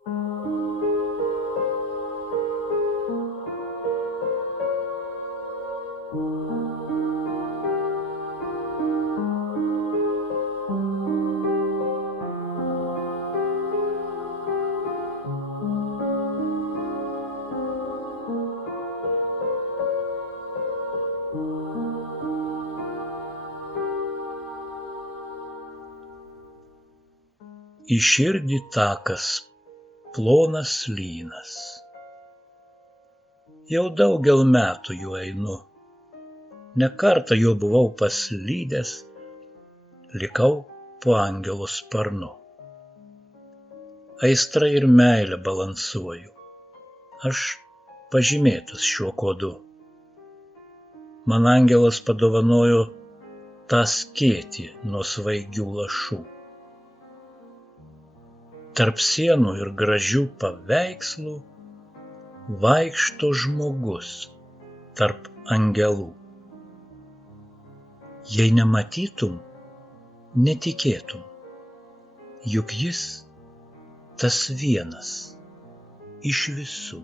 Į širdį takas, plonas lynas. Jau daugel metų juo einu, ne kartą juo buvau paslydęs, likau po angelo sparnu. Aistra ir meilė balansuoju, aš pažymėtas šiuo kodu. Man angelas padovanojo tą skėtį nuo svaigių lašų. Tarp sienų ir gražių paveikslų vaikšto žmogus tarp angelų. Jei nematytum, netikėtum, juk jis tas vienas iš visų.